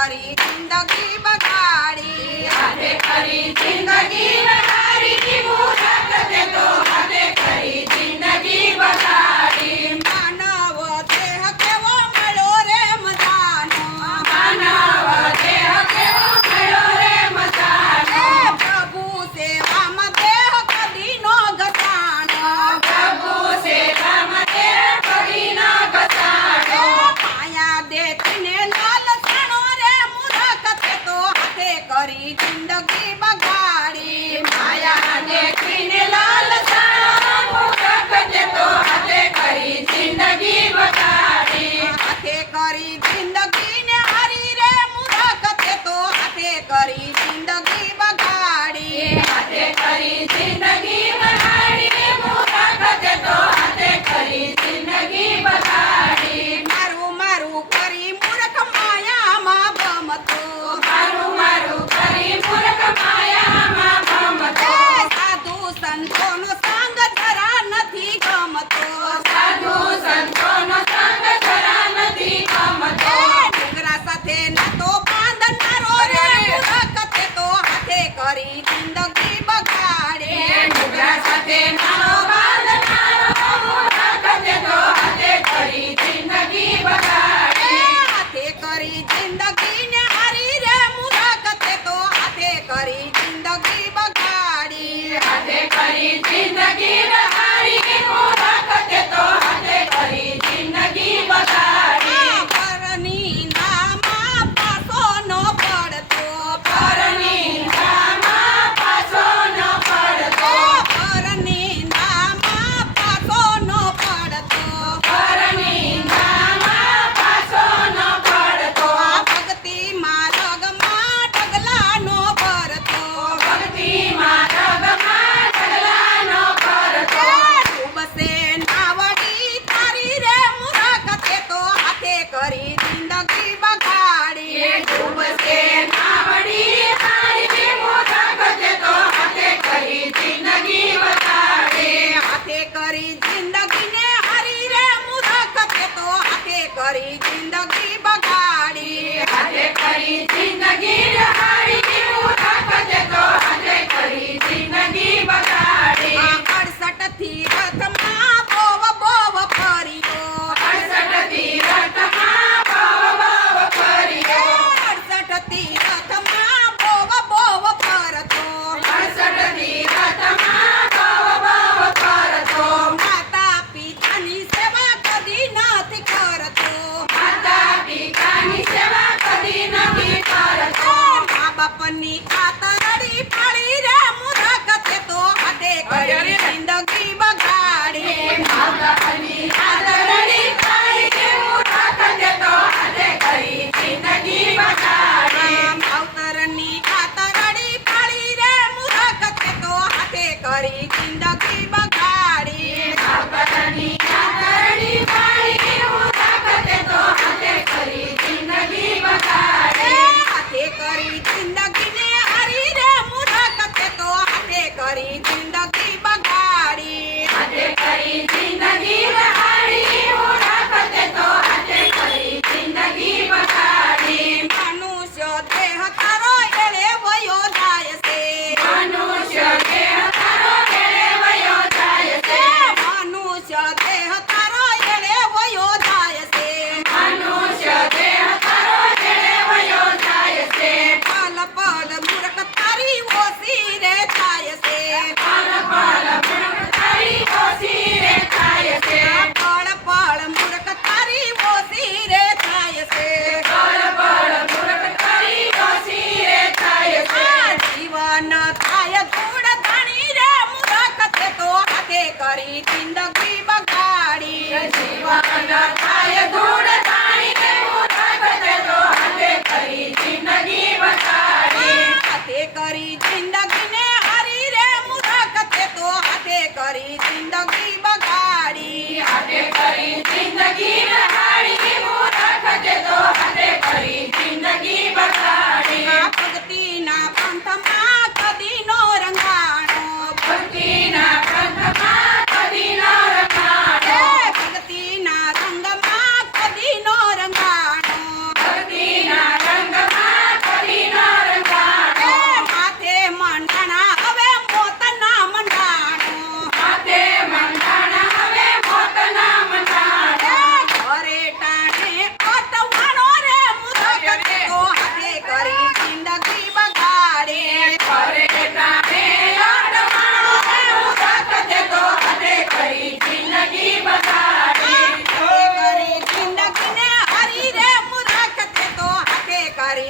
કરી જિંદગી બગાડી, હાથે કરી જિંદગી બગાડી, મૂરખ તે તો હાથે કરી જિંદગી બગાડી. માનવ દેહ કેવો મળ્યો રે મજાનો, માનવ દેહ કેવો મળ્યો રે મજાનો. એ પ્રભુ સેવામાં દેહ કદી નો ઘસાણો, પ્રભુ સેવામાં દેહ કદી ન ઘસાડો. માયા દેખીને લાલસાણો રે મૂરખ તે તો હાથે કરી જિંદગી બગાડી, માયા દેખીને લાલસાણો, મૂરખ તે તો હાથે કરી જિંદગી બગાડી. હાથે કરી જિંદગી ને હારી રે મૂરખ તે તો હાથે કરી જિંદગી બગાડી, હાથે કરી જિંદગી બગાડી, મૂરખ તે તો હાથે કરી જિંદગી બગાડી. મારું મારું કરી મૂરખ માયામાં ભમતો, મારું મારું કરી મૂરખ માયામાં ભમતો. એ સાધુ સંતોનો સંગ જરા નથી ગમતો, સાધુ સંતોનો સંગ જરા નથી ગમતો. એ ડુંગરા સાથે નાતો બાંધનારો રે મૂરખ તે તો હાથે કરી જિંદગી બગાડે, ડુંગરા સાથે નાનો બાંધનારો, મૂરખ તે તો હાથે કરી જિંદગી બગાડી. હાથે કરી જિંદગી ને હારી રે મૂરખ તે તો હાથે કરી જિંદગી બગાડી, હાથે કરી જિંદગી બગાડી, મૂરખ તે તો હાથે કરી જિંદગી બગાડી. પરની નામાં પાસો ન પડતો, પરની નામાં પાછો ન પડતો. પરની નામાં પાસો ન પડતો, પરની નામાં પાછો ન પડતો. ભક્તિ માર્ગમાં ઢગલા નો ભરતો, ભક્તિમાં રગમાં ઢગલા ન કરતો. ડૂબશે નાવડી તારી રે મૂરખ તે તો હાથે કરી જિંદગી બગાડી, ડૂબશે નાવડી તારી, મૂરખ તે તો હાથે કરી જિંદગી બગાડી. હાથે કરી જિંદગી ને હારી રે મૂરખ તે તો હાથે કરી જિંદગી બગાડી, હાથે કરી જિંદગી બગાડી, મૂરખ તે તો હાથે કરી જિંદગી બગાડી. 68 થી રથમાં બોવ બોવ ફર્યો, 68 થી રથમાં બહુ બહુ ફર્યો. 68 થી રથમાં બોવ બોવ ફરતો, 68 થી રથમાં બહુ બહુ ફરતો. માતા પિતાની સેવા કદી નથી કરતો, માતા પિતાની સેવા કદી નથી કરતો. મા બાપની આતરડી પાડી રે મૂરખ તે તો હાથે કરી જિંદગી બગાડી, માતાની આદરણી પાડી, મૂરખ તે તો હાથે કરી જિંદગી બગાડી. માવતરની આતરડી પાડી રે મૂરખ તે તો હાથે કરી જિંદગી બગાડી, માતાની આદરણી પાડી, મૂરખ તે તો હાથે કરી જિંદગી બગાડી. હાથે કરી જિંદગી ને હારી રે મૂરખ તે તો હાથે કરી જિંદગી બગાડી, હાથે કરી જિંદગી બગાડી, મૂરખ તે તો હાથે કરી જિંદગી બગાડી. મનુષ્ય દેહ તારો એળે વયો જાય છે, મનુષ્ય દેહ તારો વેળે વયો જાય છે. મનુષ્ય દેહ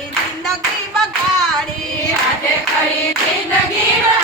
કરી જિંદગી બગાડી હાથે કરી જિંદગી